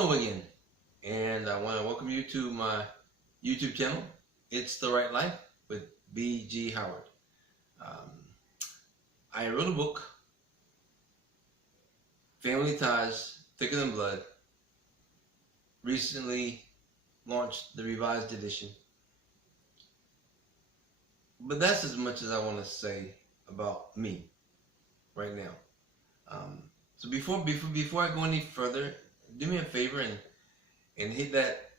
Hello again, and I want to welcome you to my YouTube channel. It's the Right Life with B.G. Howard. Um, I wrote a book, Family Ties Thicker Than Blood. Recently launched the revised edition. But that's as much as I want to say about me right now. So before I go any further, do me a favor and hit that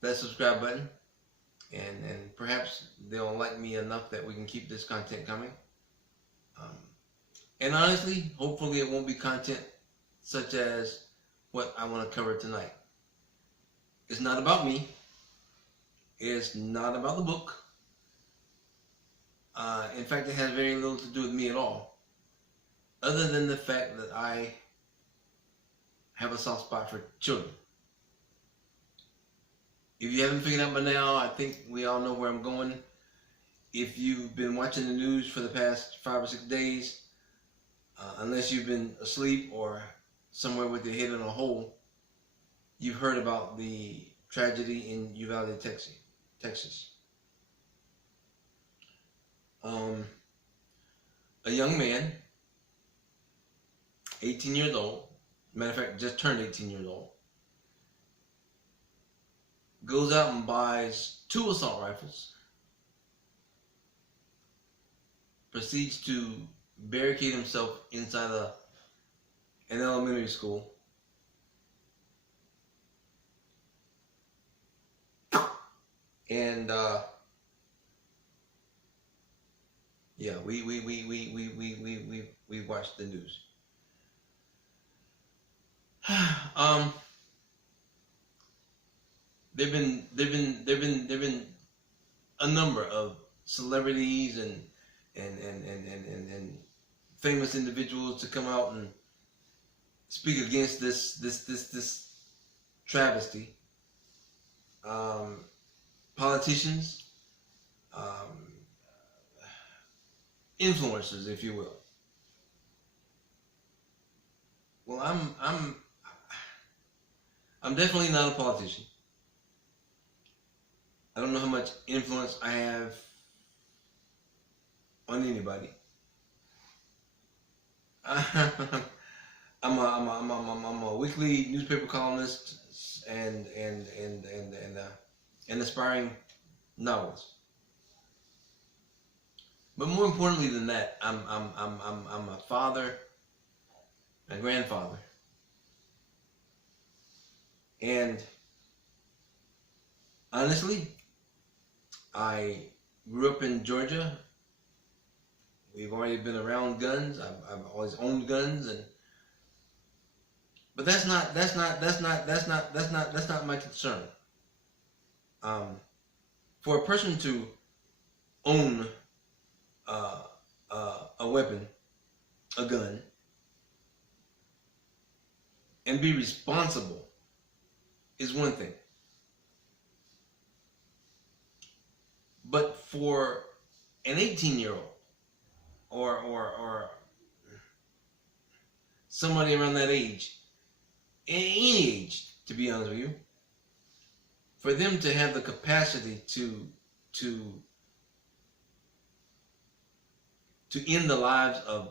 subscribe button, and perhaps they'll like me enough that we can keep this content coming. And honestly, hopefully it won't be content such as what I want to cover tonight. It's not about me. It's not about the book. In fact, it has very little to do with me at all, other than the fact that I have a soft spot for children. If you haven't figured out by now, I think we all know where I'm going. If you've been watching the news for the past 5 or 6 days, unless you've been asleep or somewhere with your head in a hole, you've heard about the tragedy in Uvalde, Texas. A young man, 18 years old, matter of fact, just turned 18 years old, goes out and buys 2 assault rifles, proceeds to barricade himself inside an elementary school, and yeah, we watched the news. There've been a number of celebrities and famous individuals to come out and speak against this travesty. Politicians, influencers, if you will. Well, I'm definitely not a politician. I don't know how much influence I have on anybody. I'm a weekly newspaper columnist and an aspiring novelist. But more importantly than that, I'm a father, a grandfather, and honestly, I grew up in Georgia. We've already been around guns. I've always owned guns, but that's not my concern. For a person to own a weapon, a gun, and be responsible is one thing. But for an 18-year-old or somebody around that age, any age, to be honest with you, for them to have the capacity to end the lives of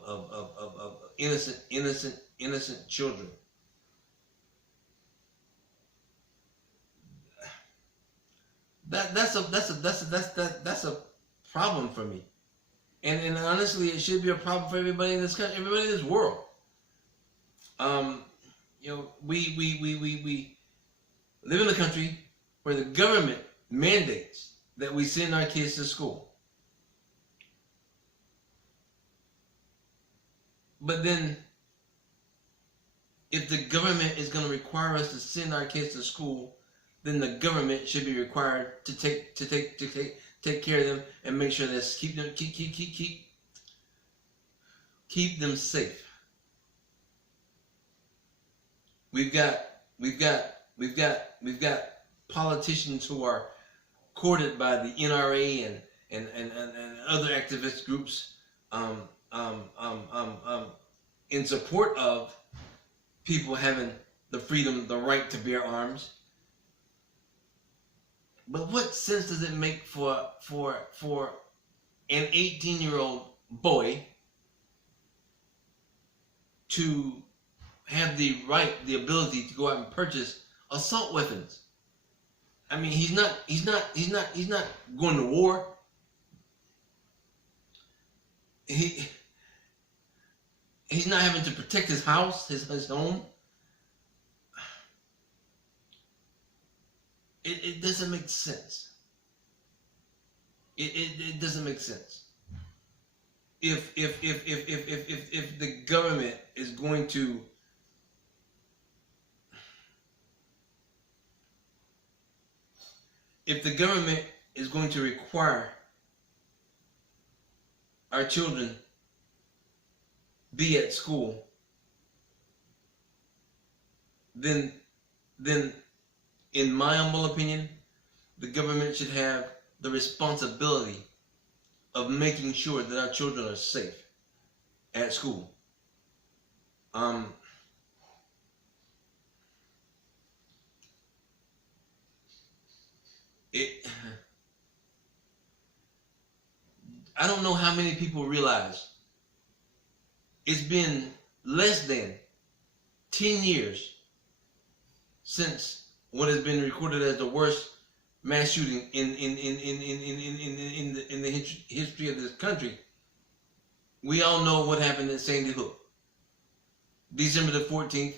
innocent children, that's a problem for me, and honestly, it should be a problem for everybody in this country, everybody in this world. We live in a country where the government mandates that we send our kids to school. But then, if the government is going to require us to send our kids to school, then the government should be required to take care of them and make sure that keep them safe. We've got politicians who are courted by the NRA and other activist groups in support of people having the freedom, the right to bear arms. But what sense does it make for an 18-year-old boy to have the right, the ability to go out and purchase assault weapons? I mean, he's not going to war. He's not having to protect his house, his home. It doesn't make sense. It doesn't make sense. If the government is going to require our children be at school, then in my humble opinion, the government should have the responsibility of making sure that our children are safe at school. I don't know how many people realize it's been less than 10 years since what has been recorded as the worst mass shooting in the history of this country. We all know what happened at Sandy Hook, December the 14th,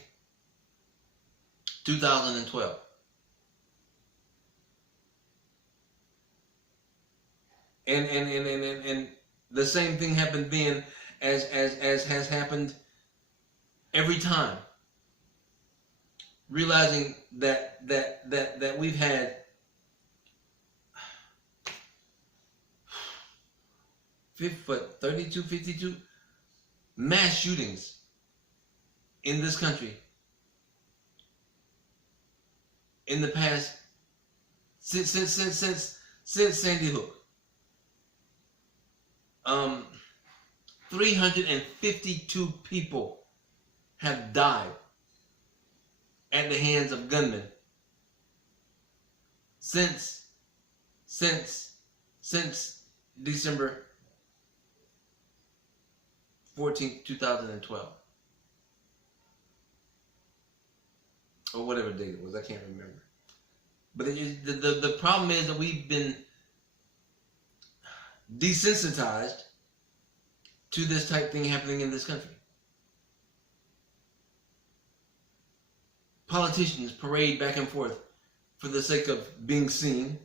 2012. And the same thing happened then as has happened every time. Realizing that we've had 52 mass shootings in this country in the past since Sandy Hook. 352 people have died at the hands of gunmen since December 14th, 2012. Or whatever date it was, I can't remember. But the problem is that we've been desensitized to this type thing happening in this country. Politicians parade back and forth for the sake of being seen.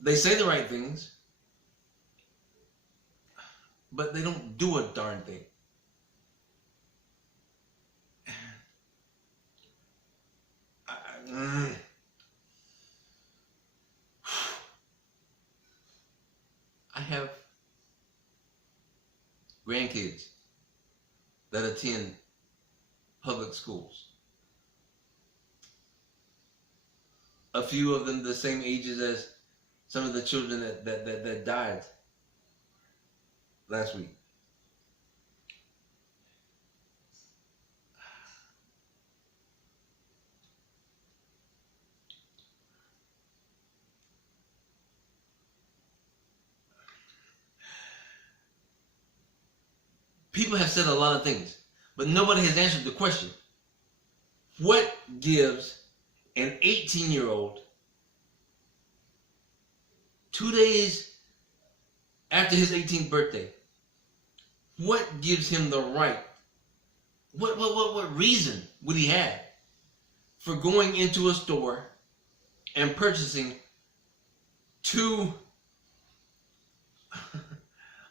They say the right things, but they don't do a darn thing. I have grandkids that attend public schools. A few of them the same ages as some of the children that died last week. People have said a lot of things, but nobody has answered the question. What gives an 18-year-old 2 days after his 18th birthday, what gives him the right? What reason would he have for going into a store and purchasing 2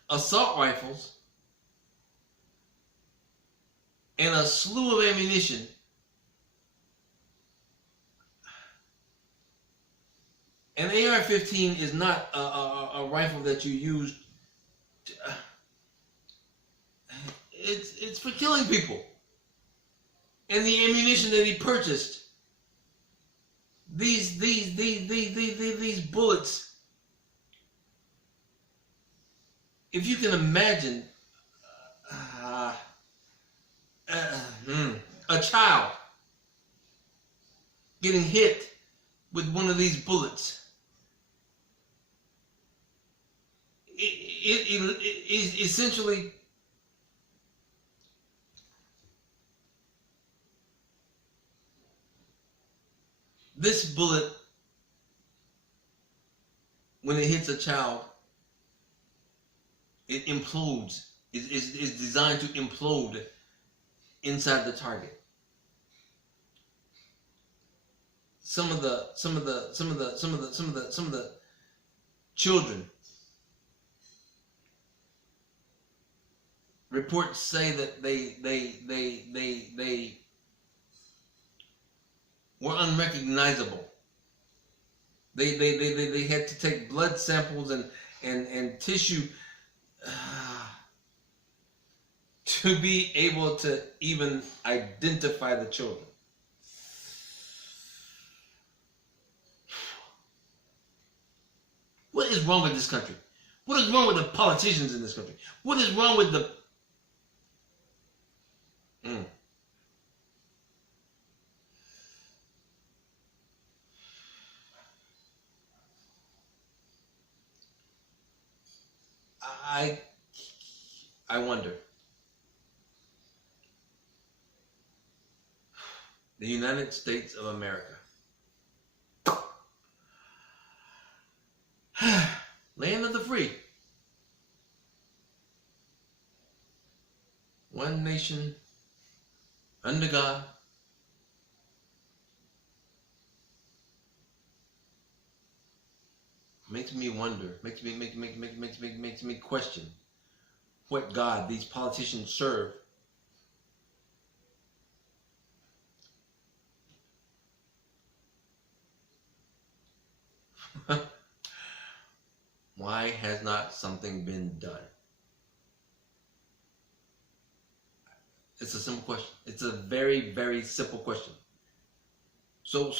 assault rifles and a slew of ammunition An AR-15 is not a rifle that you use. It's for killing people. And the ammunition that he purchased, these bullets. If you can imagine, a child getting hit with one of these bullets. It essentially this bullet, when it hits a child, it implodes. Is designed to implode inside the target. Some of the children, reports say that they were unrecognizable. They had to take blood samples and tissue to be able to even identify the children. What is wrong with this country? What is wrong with the politicians in this country? What is wrong with the... I wonder. The United States of America. Land of the free. One nation under God. Makes me wonder, makes me question what God these politicians serve. Why has not something been done? It's a simple question. It's a very, very simple question. So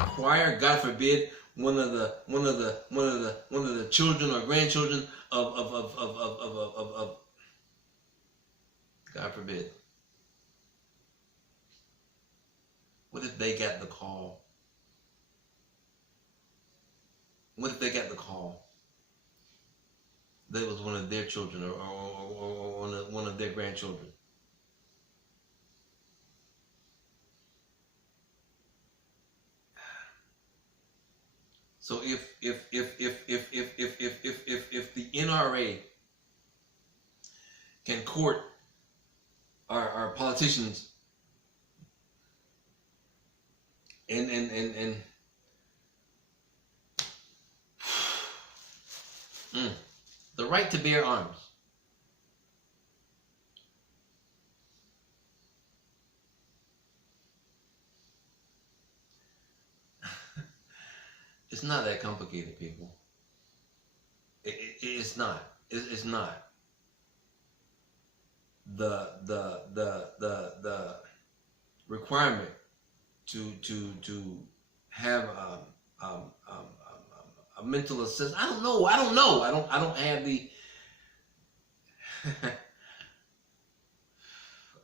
acquire, God forbid, one of the children or grandchildren of God forbid. What if they got the call? What if they got the call that it was one of their children or one of their grandchildren? So if the NRA can court our politicians and the right to bear arms. It's not that complicated, people. It's not. It's not. The requirement to have a mental assessment. I don't know. I don't have the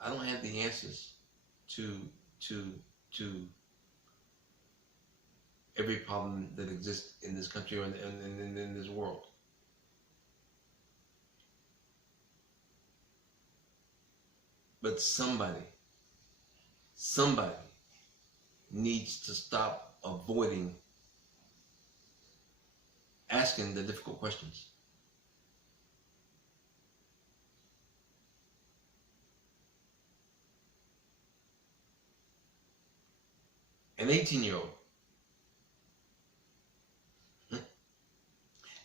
I don't have the answers to every problem that exists in this country or in this world. But somebody needs to stop avoiding asking the difficult questions. An 18-year-old,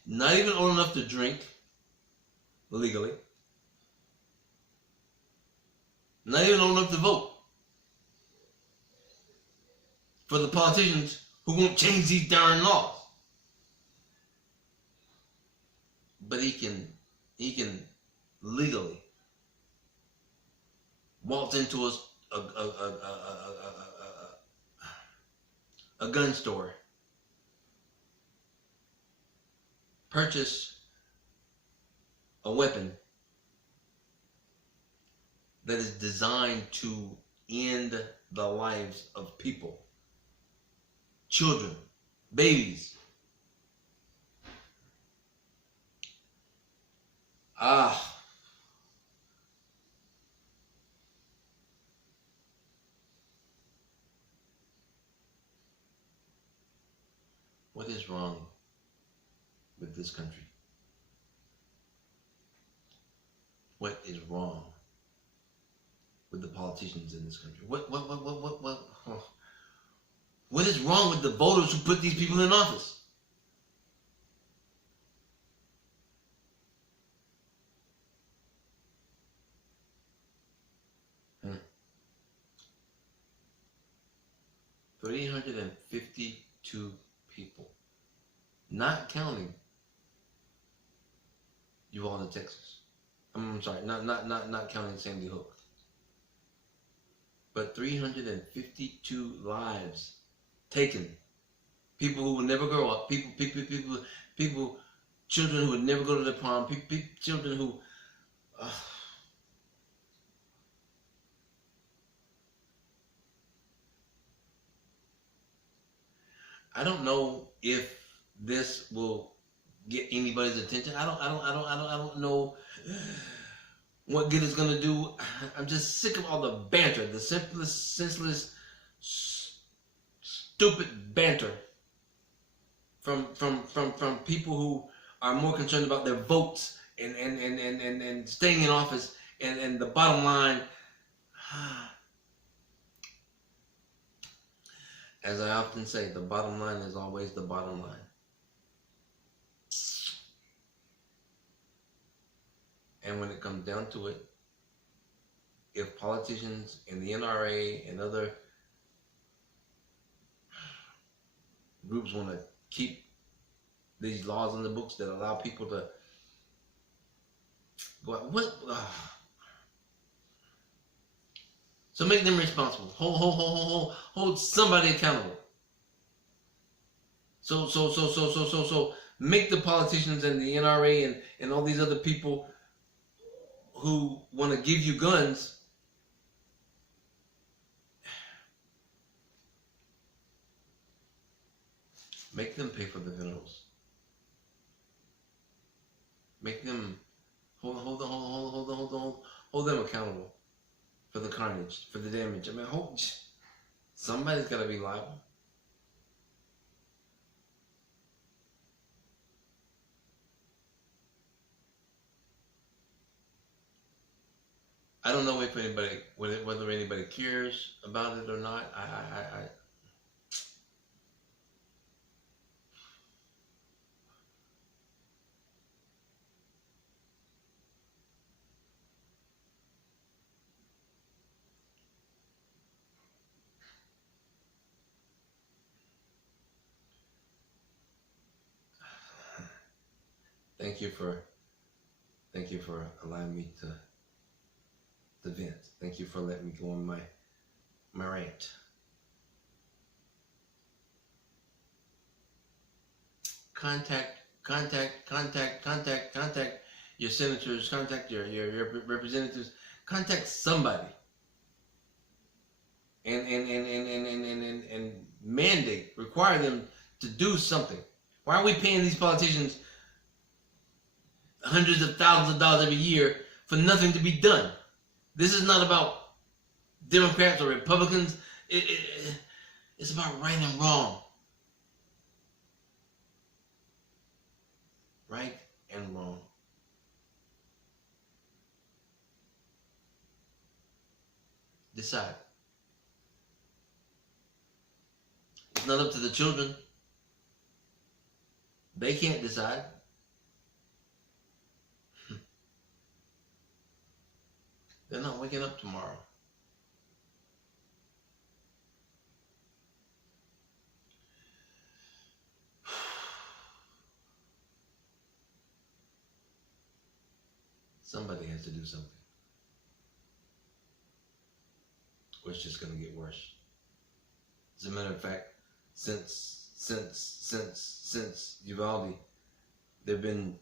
not even old enough to drink legally, not even old enough to vote, for the politicians who won't change these darn laws. But he can legally waltz into a gun store, purchase a weapon that is designed to end the lives of people, children, babies. Ah, what is wrong with this country? What is wrong with the politicians in this country? What is wrong with the voters who put these people in office? 352 people, not counting Uvalde, Texas. I'm sorry, not counting Sandy Hook, but 352 lives taken. People who would never grow up. People, children who would never go to the prom. Children who. Uh, I don't know if this will get anybody's attention. I don't know what good it's gonna do. I'm just sick of all the banter, the simplest, senseless, stupid banter from people who are more concerned about their votes and staying in office and the bottom line. As I often say, the bottom line is always the bottom line. And when it comes down to it, if politicians and the NRA and other groups want to keep these laws in the books that allow people to go out, so make them responsible. Hold somebody accountable. So make the politicians and the NRA and all these other people who want to give you guns make them pay for the funerals. Make them hold them accountable for the carnage, for the damage. I mean, somebody's got to be liable. I don't know if anybody, whether anybody cares about it or not. Thank you for allowing me to vent. Thank you for letting me go on my rant. Contact your senators, contact your representatives, contact somebody, and mandate, require them to do something. Why are we paying these politicians hundreds of thousands of dollars every year for nothing to be done? This is not about Democrats or Republicans. It's about right and wrong. Right and wrong. Decide. It's not up to the children. They can't decide. They're not waking up tomorrow. Somebody has to do something. Or it's just going to get worse. As a matter of fact, since Uvalde, there have been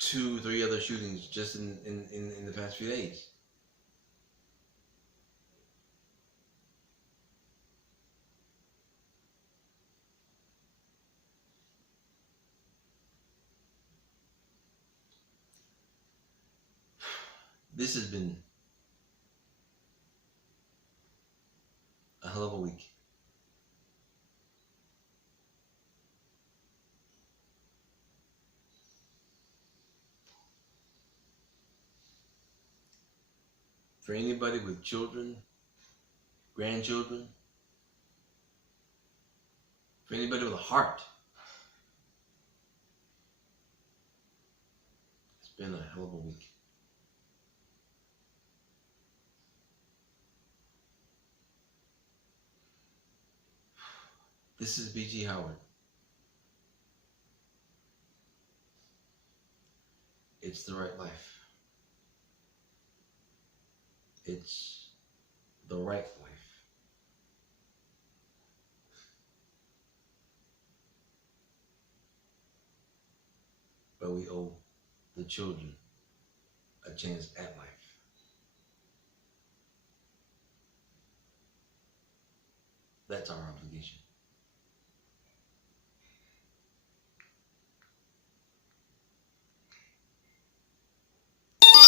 2-3 other shootings just in the past few days. This has been a hell of a week. For anybody with children, grandchildren, for anybody with a heart, it's been a hell of a week. This is B.G. Howard. It's the right life. It's the right life. But we owe the children a chance at life. That's our obligation.